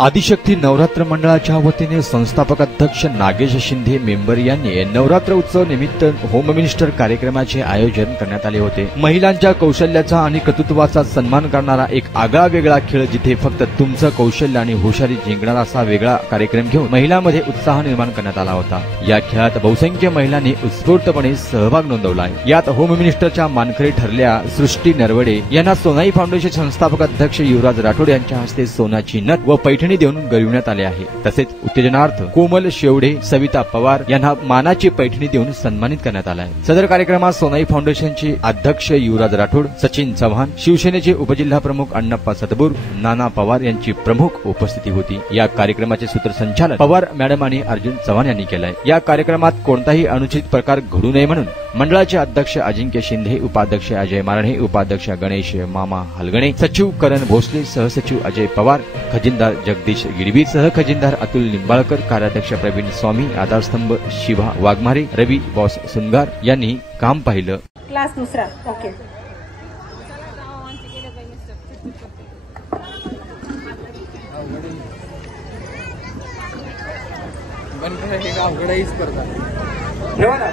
आदिशक्ती नवरात्र मंडळाच्या वतीने संस्थापक अध्यक्ष नागेश शिंदे मेंबर यांनी नवरात्र उत्सव निमित्त होम मिनिस्टर कार्यक्रमाचे आयोजन करण्यात आले होते। महिलांच्या कौशल्याचा आणि कर्तृत्वाचा सन्मान करणारा एक आगळा वेगळा खेळ, जिथे फक्त तुमचं कौशल्य आणि हुशारी जिंकणारा असा वेगळा कार्यक्रम घेऊन महिलांमध्ये उत्साह निर्माण करण्यात आला होता। या खेळात बहुसंख्य महिलांनी उत्स्फूर्तपणे सहभाग नोंदवलाय। यात होम मिनिस्टरच्या मानकरी ठरल्या सृष्टी नरवडे यांना सोनाई फाउंडेशन संस्थापक अध्यक्ष युवराज राठोड यांच्या हस्ते सोनाची नथ व पैठणी देऊन गौरविण्यात आले आहे। तसेच उत्तेजनार्थ कोमल शेवडे, सविता पवार यांना मानाची पैठणी देऊन सन्मानित करण्यात आले आहे। सदर कार्यक्रमात सोनाई फाउंडेशनचे अध्यक्ष युवराज राठोड, सचिन चव्हाण, शिवसेनेचे उपजिल्हा प्रमुख अण्णप्पा सतबूर, नाना पवार यांची प्रमुख उपस्थिती होती। या कार्यक्रमाचे सूत्रसंचालन पवार मॅडम आणि अर्जुन चव्हाण यांनी केले। या कार्यक्रमात कोणताही अनुचित प्रकार घडू नये म्हणून मंडळाचे अध्यक्ष अजिंक्य शिंदे, उपाध्यक्ष अजय मारणे, उपाध्यक्ष गणेश मामा हलगणे, सचिव करण भोसले, सहसचिव अजय पवार, खजिनदार जगदीश गिरवी, सहखजिनदार अतुल निंबाळकर, कार्याध्यक्ष प्रवीण स्वामी, आधारस्तंभ शिवा वाघमारे, रवी बॉस सुनगार यांनी काम पाहिलं। क्लास दुसरा ओके। ठेवा ना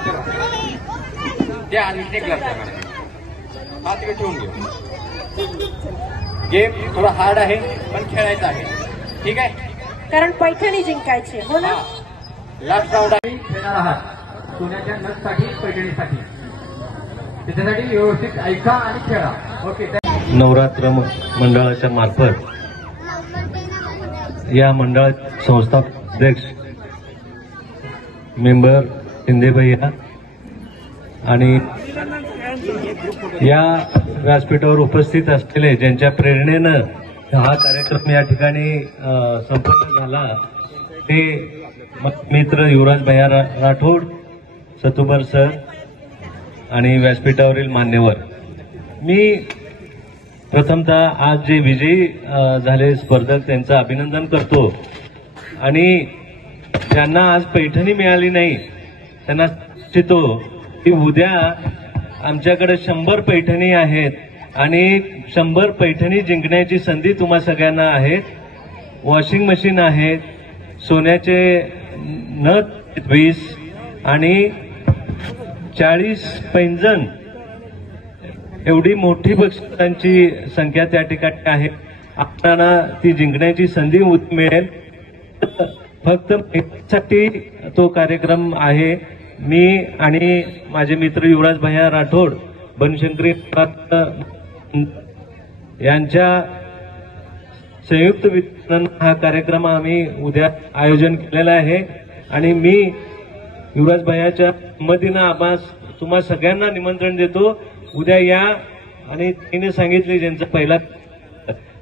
त्या आणखी क्लासला हात ठेवून घेऊ। गेम थोडा हार्ड आहे पण खेळायचा आहे, ठीक आहे? कारण पैठणी जिंकायची हो ना। लास्ट राऊंड आहे, खेळणार आहात सोन्याच्या नथसाठी, पैठणीसाठी। त्याच्यासाठी व्यवस्थित ऐका आणि खेळा, ओके? नवरात्र मंडळाच्या मार्फत या मंडळ संस्थापक अध्यक्ष मेंबर शिंदे भैया आणि या व्यासपीठावर उपस्थित असलेले ज्यांच्या प्रेरणेनं हा कार्यक्रम या ठिकाणी संपन्न झाला ते मित्र युवराज भैया राठोड, सतुबर सर आणि व्यासपीठावरील मान्यवर। मी प्रथमतः आज जे विजयी झाले स्पर्धक त्यांचं अभिनंदन करतो आणि ज्यांना आज पैठणी मिळाली नाही त्यांना इच्छितो की उद्या आमच्याकडे 100 पैठणी आहेत आणि 100 पैठणी जिंकण्याची संधी तुम्हा सगळ्यांना आहे। वॉशिंग मशीन आहेत, सोन्याचे नथ 20 आणि 40 पैंजण एवढी मोठी बक्षिसांची संख्या त्या ठिकाणी आहे। आपल्याला ती जिंकण्याची संधी मिळेल। फक्त साठी तो कार्यक्रम आहे। मी आणि माझे मित्र युवराज भैया राठोड, बनशंकरी यांच्या संयुक्त विद्यमानं हा कार्यक्रम आम्ही उद्या आयोजन केलेला आहे आणि मी युवराज भैयाच्या मदतीनं आम्हास तुम्हा सगळ्यांना निमंत्रण देतो, उद्या या। आणि तिने सांगितले ज्यांचा पहिला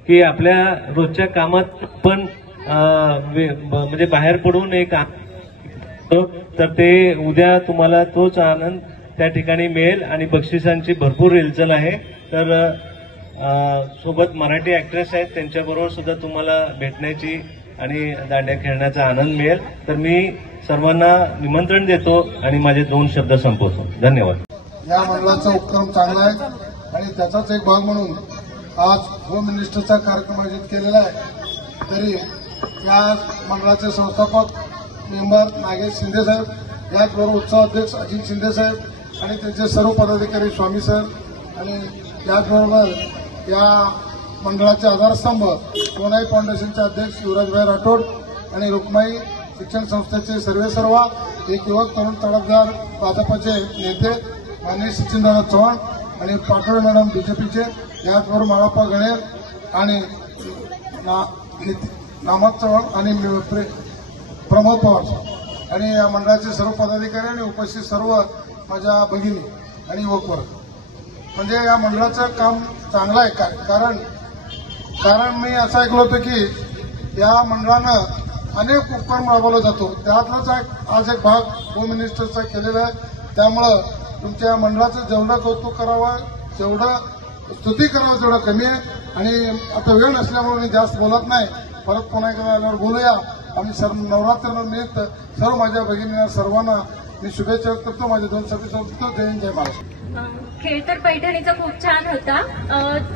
की आपल्या रोजच्या कामात पण म्हणजे बाहेर पडून एक तर ते उद्या तुम्हाला तोच आनंद त्या ठिकाणी मिळेल आणि बक्षिसांची भरपूर रेलचल आहे। तर सोबत मराठी ऍक्ट्रेस आहेत, त्यांच्याबरोबर सुद्धा तुम्हाला भेटण्याची आणि दांड्या खेळण्याचा आनंद मिळेल। तर मी सर्वांना निमंत्रण देतो आणि माझे 2 शब्द संपवतो। धन्यवाद। या मंडळाचा उपक्रम चांगला आहे आणि त्याचाच एक भाग म्हणून आज होम मिनिस्टरचा कार्यक्रम आयोजित केलेला आहे। तरी या मंडळाचे संस्थापक मेंबर नागेश शिंदे साहेब, याचबरोबर उत्सव अध्यक्ष अजित शिंदे साहेब आणि त्यांचे सर्व पदाधिकारी स्वामी सर आणि याचबरोबर या मंडळाचे आधारस्तंभ सोनाई फाउंडेशनचे अध्यक्ष युवराजभाई राठोड आणि रुक्माई शिक्षण संस्थेचे सर्व एक युवक तरुण तडफदार भाजपचे नेते माननीय सचिनदादा चव्हाण आणि पाटोळे मॅडम बीजेपीचे, याचबरोबर माळप्पा गणेर आणि नामद चव्हाण आणि प्रमोद पवार आणि या मंडळाचे सर्व पदाधिकारी आणि उपस्थित सर्व माझ्या भगिनी आणि युवकवर्ग। म्हणजे या मंडळाचं काम चांगलं आहे। कारण मी असं ऐकलं होतं की या मंडळानं अनेक उपक्रम राबवला जातो, त्यातलाच आज एक भाग होम मिनिस्टरचा केलेला आहे। त्यामुळं तुमच्या मंडळाचं जेवढं कौतुक करावं, जेवढं स्तुती करावं तेवढं कमी आहे। आणि आता वेळ नसल्यामुळे मी जास्त बोलत नाही, परत पुन्हा एकदा आल्यावर बोलूया। आम्ही नवरात्र निमित्त सर्व माझ्या भगिनींना सर्वांना मी शुभेच्छा व्यक्त करतो. माझे 2 शब्द संपतो. जय हिंद, जय महाराष्ट्र. खेळ तर पैठणीचा खूप छान होता.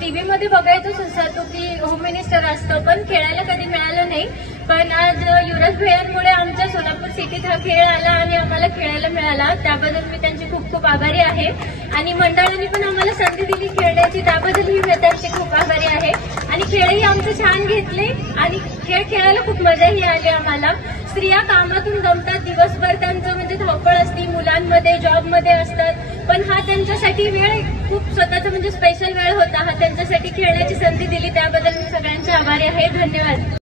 टीव्ही मध्ये बघायचो सुसातो की होम मिनिस्टर असतं, पण खेळायला कधी मिळालं नाही. पण आज युवराज भैयांमुळे आमच्या सोलापूर सिटीत हा खेळ आला आणि आम्हाला खेळायला मिळाला. त्याबद्दल मी त्यांची खूप खूप आभारी आहे. आणि मंडळाने पण आम्हाला संधी दिली खेळण्याची, त्याबद्दलही मी त्यांची खूप आभारी आहे. आणि खेळही आमचे छान घेतले आणि खेळ खेळायला खूप मजाही आली आम्हाला. स्त्रिया कामातून दमतात, दिवसभर त्यांचं म्हणजे धावपळ असते, मुलांमध्ये जॉबमध्ये असतात, पण हा त्यांच्यासाठी वेळ खूप स्वतःचा म्हणजे स्पेशल वेळ होता. हा त्यांच्यासाठी खेळण्याची संधी दिली, त्याबद्दल मी सगळ्यांचे आभारी आहे. धन्यवाद.